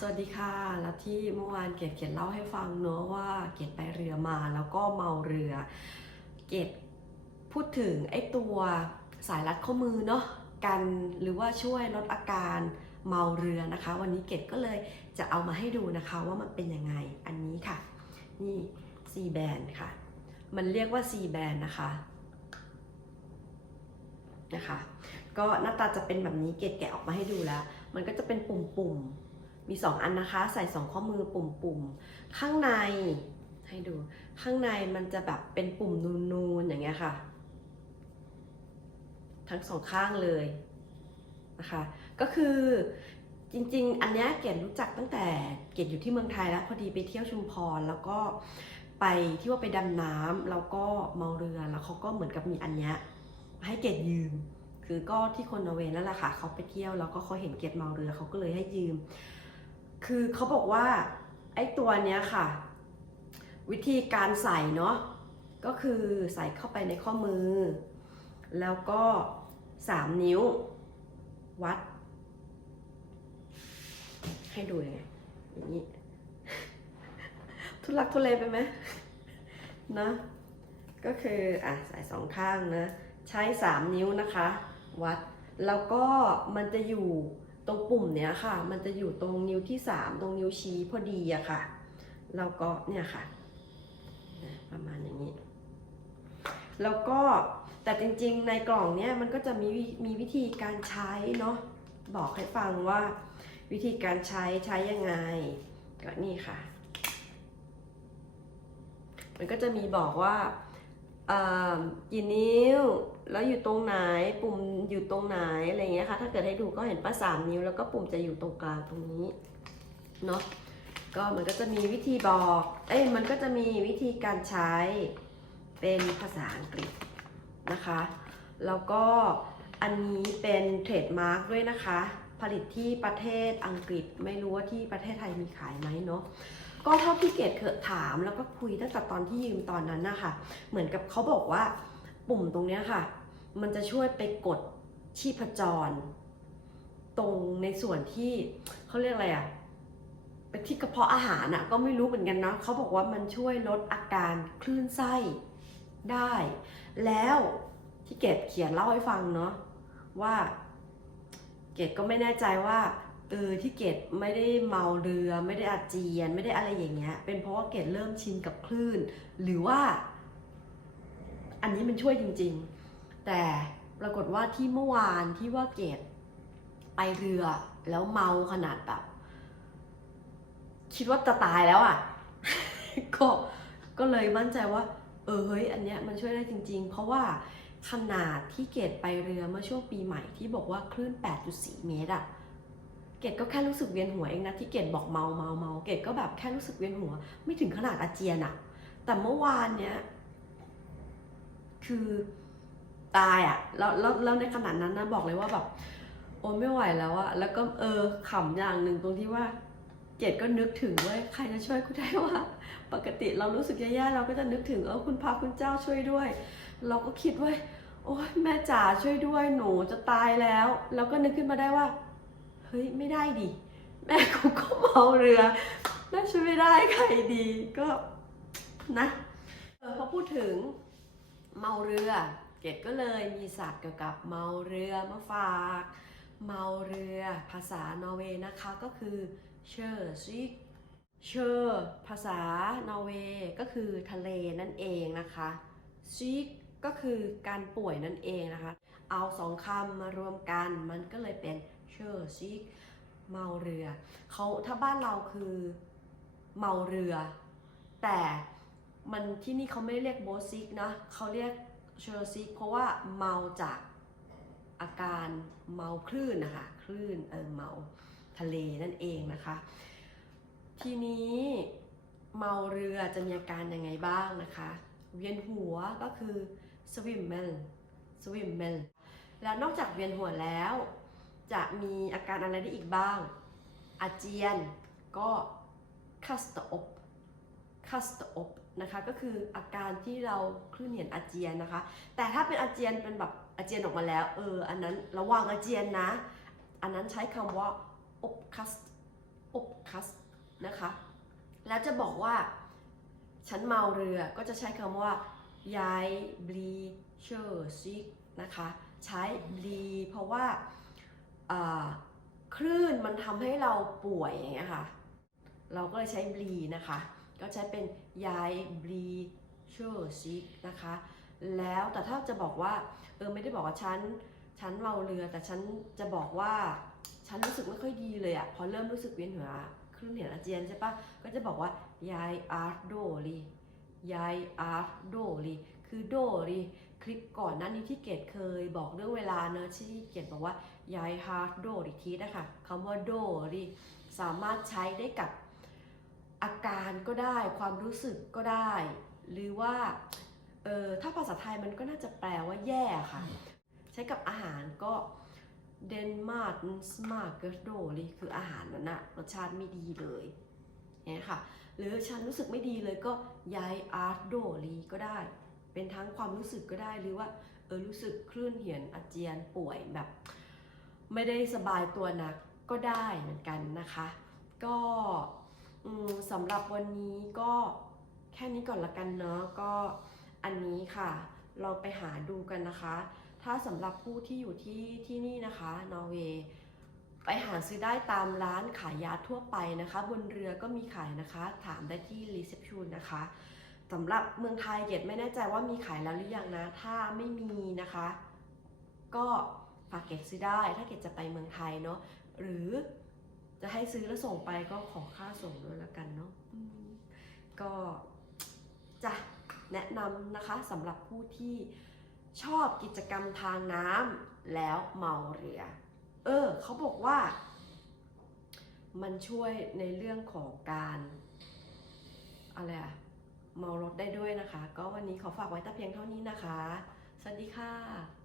สวัสดีค่ะ แล้วที่เมื่อวานเกดเขียนเล่าให้ฟังเนอะว่าเกดไปเรือมาแล้วก็เมาเรือ เกดพูดถึงไอ้ตัวสายรัดข้อมือเนาะกันหรือว่าช่วยลดอาการเมาเรือนะคะ วันนี้เกดก็เลยจะเอามาให้ดูนะคะว่ามันเป็นยังไงอันนี้ค่ะ นี่ C band ค่ะ มันเรียกว่า C band นะคะนะคะ ก็หน้าตาจะเป็นแบบนี้เกดแกะออกมาให้ดูแล้ว มันก็จะเป็นปุ่มๆ มี 2 อันนะคะ ใส่ 2 ข้อมือปุ่มๆ ข้างในให้ดู ข้างในมันจะแบบเป็นปุ่มนูนๆ อย่างเงี้ยค่ะ ทั้งสองข้างเลยนะคะ ก็คือจริงๆ อันเนี้ยเกดรู้จักตั้งแต่เกดอยู่ที่เมืองไทยแล้ว พอดีไปเที่ยวชุมพรแล้วก็ไปที่ว่าไปดำน้ำแล้วก็เมาเรือแล้วเขาก็เหมือนกับมีอันเนี้ยให้เกดยืม คือก็ที่คนนอร์เวย์นั่นแหละค่ะเขาไปเที่ยวแล้วก็เขาเห็นเกดเมาเรือเขาก็เลยให้ยืม คือเขาบอกว่าไอ้ตัวเนี้ยค่ะ วิธีการใส่เนาะก็คือใส่เข้าไปในข้อมือ แล้วก็ 3 นิ้ว วัด ให้ดูยังไงอย่างนี้ ทุลักทุเลไปไหมนะก็คืออะใส่สองข้างนะ ใช้ 3 นิ้วนะคะ วัด แล้วก็มันจะอยู่ ตรงปุ่มเนี้ยค่ะ มันจะอยู่ตรงนิ้วที่ 3 ตรงนิ้วชี้พอดีอะค่ะ แล้วก็เนี่ยค่ะ ประมาณอย่างนี้ แล้วก็แต่จริงๆในกล่องเนี้ยมันก็จะมีวิมีวิธีการใช้เนาะบอกให้ฟังว่าวิธีการใช้ใช้ยังไง ก็นี่ค่ะ มันก็จะมีบอกว่า กี่นิ้ว แล้วอยู่ตรงไหน ปุ่มอยู่ตรงไหนอะไรเงี้ยค่ะ ถ้าเกิดให้ดูก็เห็นป้าสามนิ้ว แล้วก็ปุ่มจะอยู่ตรงกลางตรงนี้เนาะ ก็มันก็จะมีวิธีบอก เอ้ย มันก็จะมีวิธีการใช้เป็นภาษาอังกฤษนะคะ แล้วก็อันนี้เป็นเทรดมาร์กด้วยนะคะ ผลิตที่ประเทศอังกฤษ ไม่รู้ว่าที่ประเทศไทยมีขายไหมเนาะ ก็เท่าที่เกดเคยถามแล้วก็คุยตั้งแต่ตอนที่ยืมตอนนั้นนะคะเหมือนกับเขาบอกว่าปุ่มตรงเนี้ยค่ะ มันจะช่วยไปกดชีพจร ตรงในส่วนที่เขาเรียกอะไรอะไปที่กระเพาะอาหารอะก็ไม่รู้เหมือนกันเนาะเขาบอกว่ามันช่วยลดอาการคลื่นไส้ได้ แล้วที่เกดเขียนเล่าให้ฟังเนาะว่าเกดก็ไม่แน่ใจว่า เออที่เกดไม่ได้เมาเรือไม่ได้อาเจียน ไม่ได้อะไรอย่างเงี้ย เป็นเพราะว่าเกดเริ่มชินกับคลื่น หรือว่า อันนี้มันช่วยจริง ๆ แต่ปรากฏว่าที่เมื่อวานที่ว่าเกดไปเรือแล้วเมาขนาดแบบ คิดว่าจะตายแล้วอะ ก็ก็เลยมั่นใจว่า เออเฮ้ยอันเนี้ยมันช่วยได้จริง ๆ เพราะว่าขนาดที่เกดไปเรือเมื่อช่วงปีใหม่ที่บอกว่าคลื่น 8.4 เมตรอะ เกดก็แค่รู้สึกเวียนหัวเองนะที่เกดบอกเมาเมาเมาเกดก็แบบแค่รู้สึกเวียนหัว ไม่ถึงขนาดอาเจียนอะแต่เมื่อวานเนี้ยคือตายอะแล้วแล้วแล้วในขนาดนั้นนะบอกเลยว่าแบบ โอ้ไม่ไหวแล้วอะแล้วก็เออขำอย่างหนึ่งตรงที่ว่า เกดก็นึกถึงว่าใครจะช่วยกูได้ว่า ปกติเรารู้สึกแย่ๆเราก็จะนึกถึงเออคุณพระคุณเจ้าช่วยด้วย เราก็คิดว่าโอ้ยแม่จ๋าช่วยด้วยหนูจะตายแล้ว แล้วก็นึกขึ้นมาได้ว่า เฮ้ยไม่ได้ดิ แม่กูก็เมาเรือแม่ช่วยไม่ได้ใครดีก็นะเออพอพูดถึงเมาเรือ เกดก็เลยมีศัพท์เกี่ยวกับเมาเรือมาฝาก เมาเรือภาษานอร์เวย์นะคะก็คือเชอร์ซิกเชอร์ภาษานอร์เวย์ก็คือทะเลนั่นเองนะคะซิกก็คือการป่วยนั่นเองนะคะ เอาสองคำมารวมกันมันก็เลยเป็น เชอร์ซิกเมาเรือเขาถ้าบ้านเราคือเมาเรือ แต่มันที่นี่เขาไม่ได้เรียกโบซิกนะเขาเรียกเชอร์ซิกเพราะว่าเมาจากอาการเมาคลื่นนะคะคลื่นเออเมาทะเลนั่นเองนะคะ ทีนี้เมาเรือจะมีอาการยังไงบ้างนะคะ เวียนหัวก็คือ swimmel swimmel แล้วนอกจากเวียนหัวแล้ว จะมีอาการอะไรได้อีกบ้าง อาเจียนก็ kast op kast op นะคะก็คืออาการที่เราคลื่นเห็นอาเจียนนะคะ แต่ถ้าเป็นอาเจียนเป็นแบบอาเจียนออกมาแล้วเอออันนั้นระวังอาเจียนนะ อันนั้นใช้คำว่าอบคัสอบคัสนะคะแล้วจะบอกว่าฉันเมาเรือก็จะใช้คำว่า jeg blir sjøsyk นะคะ ใช้ blir เพราะว่า คลื่นมันทำให้เราป่วยอย่างเงี้ยค่ะ เราก็เลยใช้ blir นะคะ ก็ใช้เป็น jeg blir sjøsyk นะคะ แล้วแต่ถ้าจะบอกว่าเออไม่ได้บอกว่าฉันฉันเมาเรือแต่ฉันจะบอกว่าฉันรู้สึกไม่ค่อยดีเลยอะพอเริ่มรู้สึกเวียนหัวคลื่นเห็นอาเจียนใช่ปะก็จะบอกว่า jeg er dårlig jeg er dårlig คือ dårlig คลิปก่อนหน้านี้ที่เกดเคยบอกเรื่องเวลาเนอะที่เกดบอกว่า jeg har dårlig tid นะคะคำว่า dårlig สามารถใช้ได้กับอาการก็ได้ ความรู้สึกก็ได้ หรือว่าเออถ้าภาษาไทยมันก็น่าจะแปลว่าแย่ค่ะ ใช้กับอาหารก็เดนมาร์กสมาร์กโดลีคืออาหารนั้นอะรสชาติไม่ดีเลยเนี่ยค่ะ หรือฉันรู้สึกไม่ดีเลยก็ยายอาร์ตโดลีก็ได้ เป็นทั้งความรู้สึกก็ได้หรือว่าเออรู้สึกคลื่นเหียนอาเจียนป่วยแบบ ไม่ได้สบายตัวนักก็ได้เหมือนกันนะคะ ก็สำหรับวันนี้ก็แค่นี้ก่อนละกันเนาะก็อันนี้ค่ะลองไปหาดูกันนะคะ ถ้าสำหรับผู้ที่อยู่ที่ที่นี่นะคะนอร์เวย์ไปหาซื้อได้ตามร้านขายยาทั่วไปนะคะ บนเรือก็มีขายนะคะ ถามได้ที่รีเซพชันนะคะสำหรับเมืองไทยเกดไม่แน่ใจว่ามีขายแล้วหรือยังนะ ถ้าไม่มีนะคะ ก็ ฝากเกดซื้อได้ถ้าเกดจะไปเมืองไทยเนาะหรือจะให้ซื้อแล้วส่งไปก็ขอค่าส่งด้วยละกันเนาะอืมก็จะแนะนำนะคะสำหรับผู้ที่ชอบกิจกรรมทางน้ำแล้วเมาเรือ เออเขาบอกว่า มันช่วยในเรื่องของการอะไรอะเมารถได้ด้วยนะคะ ก็วันนี้ขอฝากไว้แต่เพียงเท่านี้นะคะ สวัสดีค่ะ